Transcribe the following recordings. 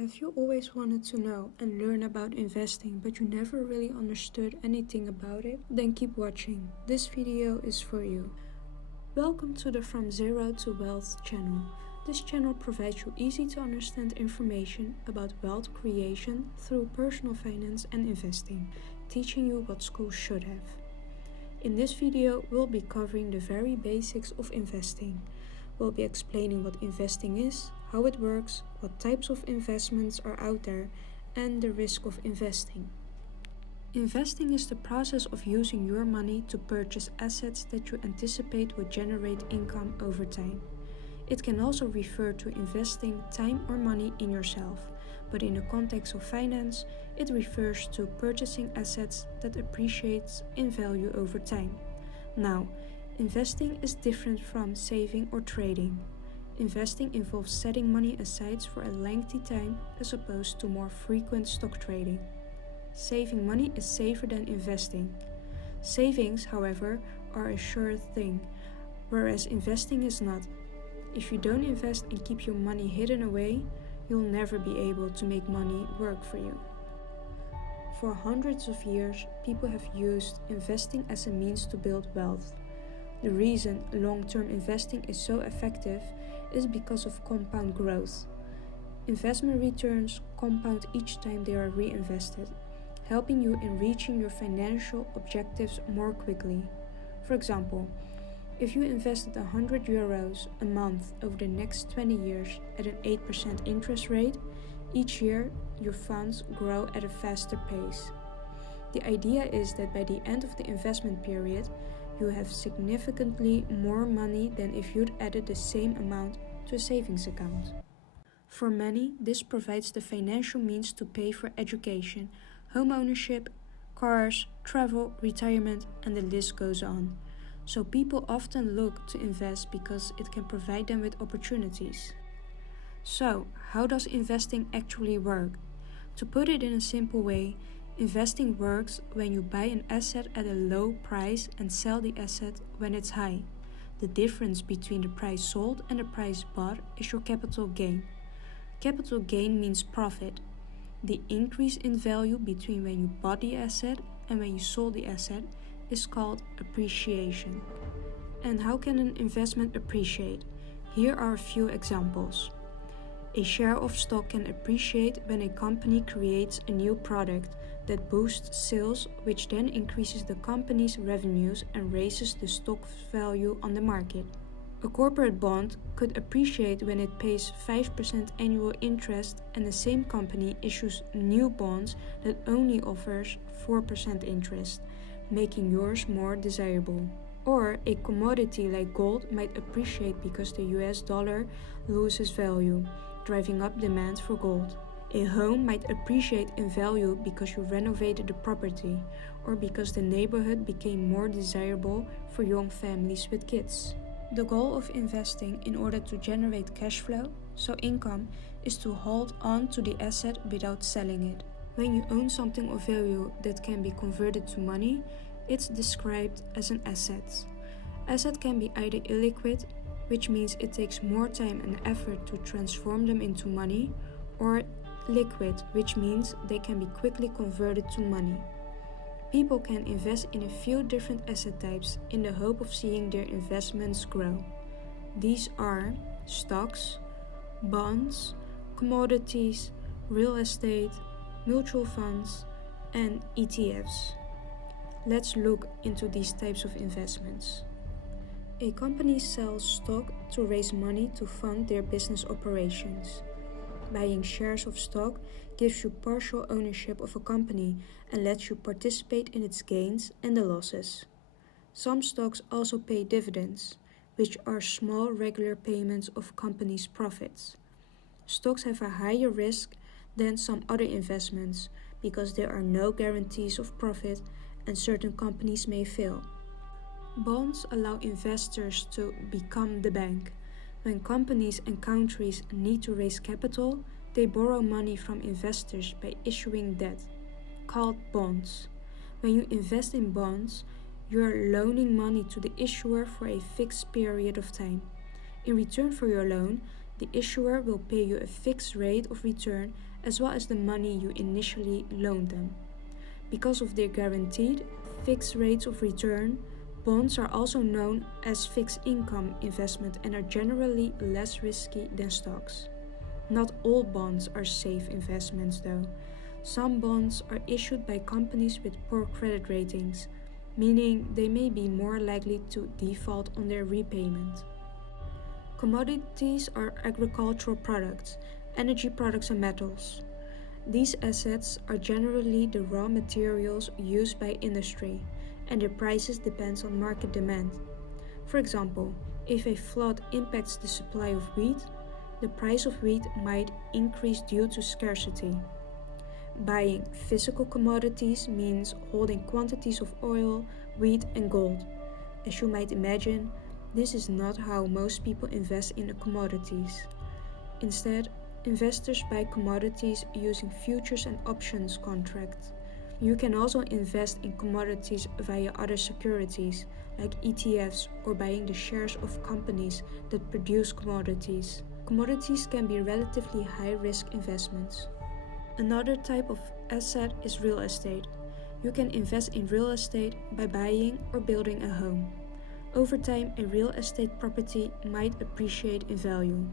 Have you always wanted to know and learn about investing, but you never really understood anything about it? Then keep watching. This video is for you. Welcome to the From Zero to Wealth channel. This channel provides you easy to understand information about wealth creation through personal finance and investing, teaching you what schools should have. In this video, we'll be covering the very basics of investing. We'll be explaining what investing is, how it works, what types of investments are out there, and the risk of investing. Investing is the process of using your money to purchase assets that you anticipate will generate income over time. It can also refer to investing time or money in yourself, but in the context of finance, it refers to purchasing assets that appreciate in value over time. Now, investing is different from saving or trading. Investing involves setting money aside for a lengthy time as opposed to more frequent stock trading. Saving money is safer than investing. Savings, however, are a sure thing, whereas investing is not. If you don't invest and keep your money hidden away, you'll never be able to make money work for you. For hundreds of years, people have used investing as a means to build wealth. The reason long-term investing is so effective is because of compound growth. Investment returns compound each time they are reinvested, helping you in reaching your financial objectives more quickly. For example, if you invested €100 a month over the next 20 years at an 8% interest rate, each year your funds grow at a faster pace. The idea is that by the end of the investment period, you have significantly more money than if you'd added the same amount to a savings account. For many, this provides the financial means to pay for education, home ownership, cars, travel, retirement, and the list goes on. So people often look to invest because it can provide them with opportunities. So, how does investing actually work? To put it in a simple way, investing works when you buy an asset at a low price and sell the asset when it's high. The difference between the price sold and the price bought is your capital gain. Capital gain means profit. The increase in value between when you bought the asset and when you sold the asset is called appreciation. And how can an investment appreciate? Here are a few examples. A share of stock can appreciate when a company creates a new product that boosts sales, which then increases the company's revenues and raises the stock value on the market. A corporate bond could appreciate when it pays 5% annual interest and the same company issues new bonds that only offers 4% interest, making yours more desirable. Or a commodity like gold might appreciate because the US dollar loses value, driving up demand for gold. A home might appreciate in value because you renovated the property, or because the neighborhood became more desirable for young families with kids. The goal of investing in order to generate cash flow, so income, is to hold on to the asset without selling it. When you own something of value that can be converted to money, it's described as an asset. Asset can be either illiquid, which means it takes more time and effort to transform them into money, or liquid, which means they can be quickly converted to money. People can invest in a few different asset types in the hope of seeing their investments grow. These are stocks, bonds, commodities, real estate, mutual funds, and ETFs. Let's look into these types of investments. A company sells stock to raise money to fund their business operations. Buying shares of stock gives you partial ownership of a company and lets you participate in its gains and the losses. Some stocks also pay dividends, which are small regular payments of companies' profits. Stocks have a higher risk than some other investments because there are no guarantees of profit and certain companies may fail. Bonds allow investors to become the bank. When companies and countries need to raise capital, they borrow money from investors by issuing debt, called bonds. When you invest in bonds, you are loaning money to the issuer for a fixed period of time. In return for your loan, The issuer will pay you a fixed rate of return as well as the money you initially loaned them. Because of their guaranteed fixed rates of return, bonds are also known as fixed income investment and are generally less risky than stocks. Not all bonds are safe investments though. Some bonds are issued by companies with poor credit ratings, meaning they may be more likely to default on their repayment. Commodities are agricultural products, energy products and metals. These assets are generally the raw materials used by industry, and their prices depend on market demand. For example, if a flood impacts the supply of wheat, the price of wheat might increase due to scarcity. Buying physical commodities means holding quantities of oil, wheat, and gold. As you might imagine, this is not how most people invest in the commodities. Instead, investors buy commodities using futures and options contracts. You can also invest in commodities via other securities, like ETFs or buying the shares of companies that produce commodities. Commodities can be relatively high-risk investments. Another type of asset is real estate. You can invest in real estate by buying or building a home. Over time, a real estate property might appreciate in value.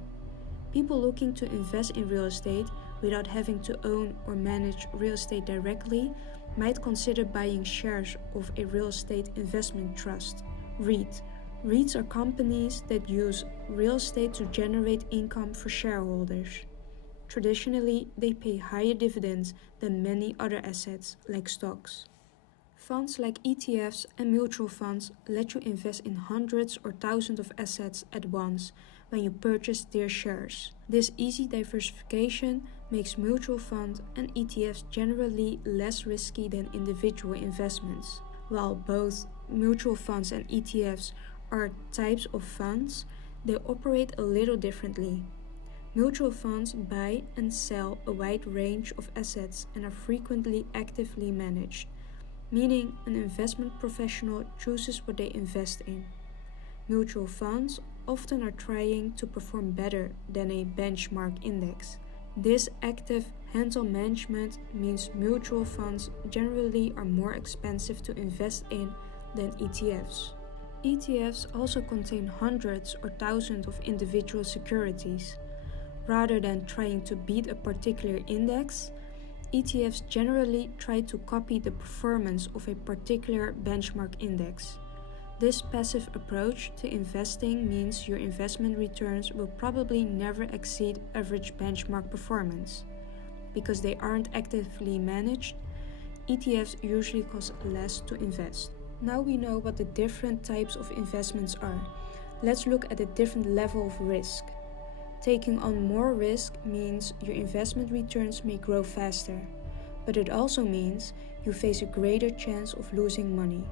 People looking to invest in real estate without having to own or manage real estate directly might consider buying shares of a real estate investment trust, REIT. REITs are companies that use real estate to generate income for shareholders. Traditionally, they pay higher dividends than many other assets, like stocks. Funds like ETFs and mutual funds let you invest in hundreds or thousands of assets at once when you purchase their shares. This easy diversification makes mutual funds and ETFs generally less risky than individual investments. While both mutual funds and ETFs are types of funds, they operate a little differently. Mutual funds buy and sell a wide range of assets and are frequently actively managed, meaning an investment professional chooses what they invest in. Mutual funds often are trying to perform better than a benchmark index. This active hands-on management means mutual funds generally are more expensive to invest in than ETFs. ETFs also contain hundreds or thousands of individual securities. Rather than trying to beat a particular index, ETFs generally try to copy the performance of a particular benchmark index. This passive approach to investing means your investment returns will probably never exceed average benchmark performance. Because they aren't actively managed, ETFs usually cost less to invest. Now we know what the different types of investments are. Let's look at a different level of risk. Taking on more risk means your investment returns may grow faster, but it also means you face a greater chance of losing money.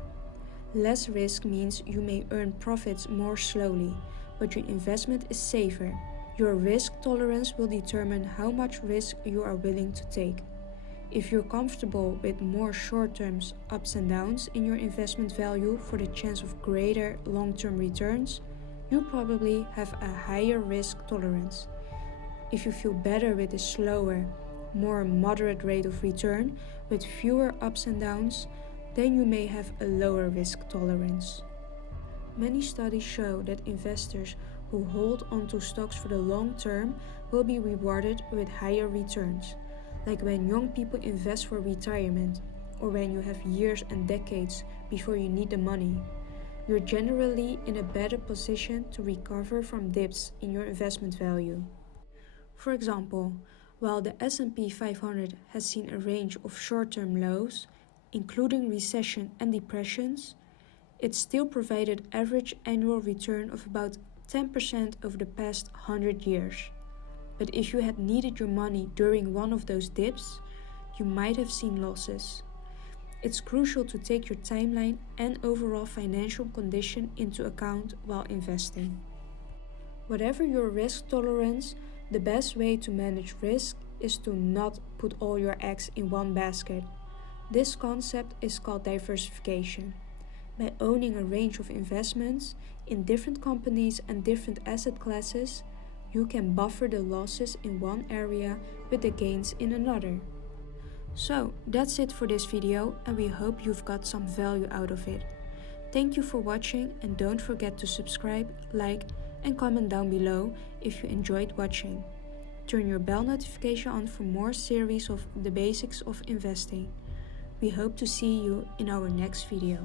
Less risk means you may earn profits more slowly, but your investment is safer. Your risk tolerance will determine how much risk you are willing to take. If you're comfortable with more short-term ups and downs in your investment value for the chance of greater long-term returns, you probably have a higher risk tolerance. If you feel better with a slower, more moderate rate of return with fewer ups and downs, then you may have a lower risk tolerance. Many studies show that investors who hold onto stocks for the long term will be rewarded with higher returns, like when young people invest for retirement, or when you have years and decades before you need the money. You're generally in a better position to recover from dips in your investment value. For example, while the S&P 500 has seen a range of short-term lows, including recession and depressions, it still provided average annual return of about 10% over the past 100 years. But if you had needed your money during one of those dips, you might have seen losses. It's crucial to take your timeline and overall financial condition into account while investing. Whatever your risk tolerance, the best way to manage risk is to not put all your eggs in one basket. This concept is called diversification. By owning a range of investments in different companies and different asset classes, you can buffer the losses in one area with the gains in another. So that's it for this video, and we hope you've got some value out of it. Thank you for watching, and don't forget to subscribe, like and comment down below if you enjoyed watching. Turn your bell notification on for more series of the basics of investing. We hope to see you in our next video.